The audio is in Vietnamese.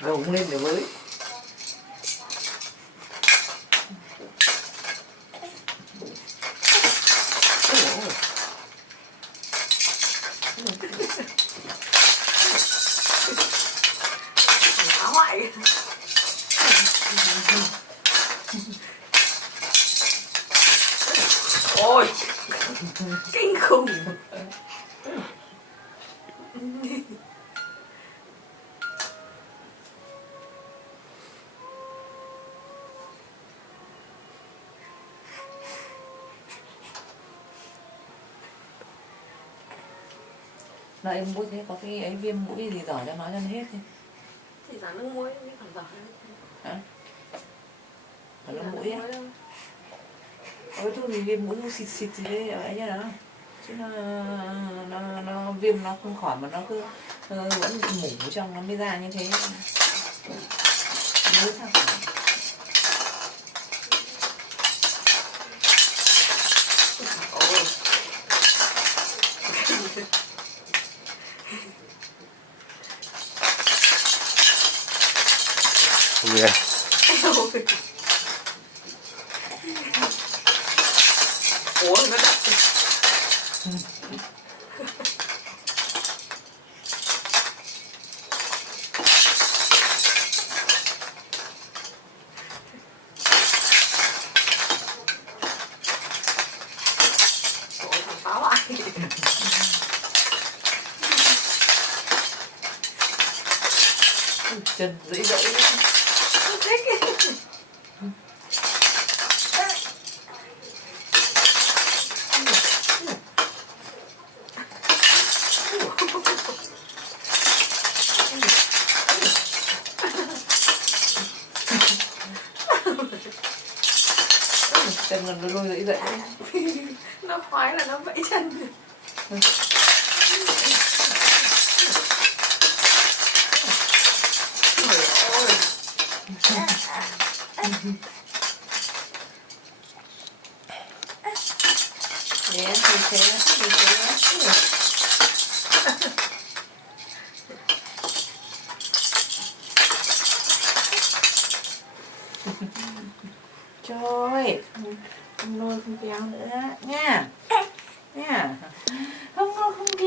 Gồng lên để với. Phá hoại. Ôi kinh khủng. Là em mũi thế có cái ấy viêm mũi gì giỏi cho nó hết đi. Thì giá nước muối mới còn giỏi. Hả? Ở nước mũi á? Ôi thôi thì viêm mũi xịt xịt gì đấy ấy nhá đó. Chứ nó viêm nó không khỏi mà nó cứ vẫn bị mủ trong nó mới ra như thế. Mũi sao khỏi. Yeah. Ủa nó đặt. Ủa thằng phá hoại. Chân dễ dẫy. Không thích. Chân nó lôi dễ dậy. Nó khoái là nó vẫy chân. Nè, như thế. Trời, không lôi không kéo nữa nha. Nha. Không kéo.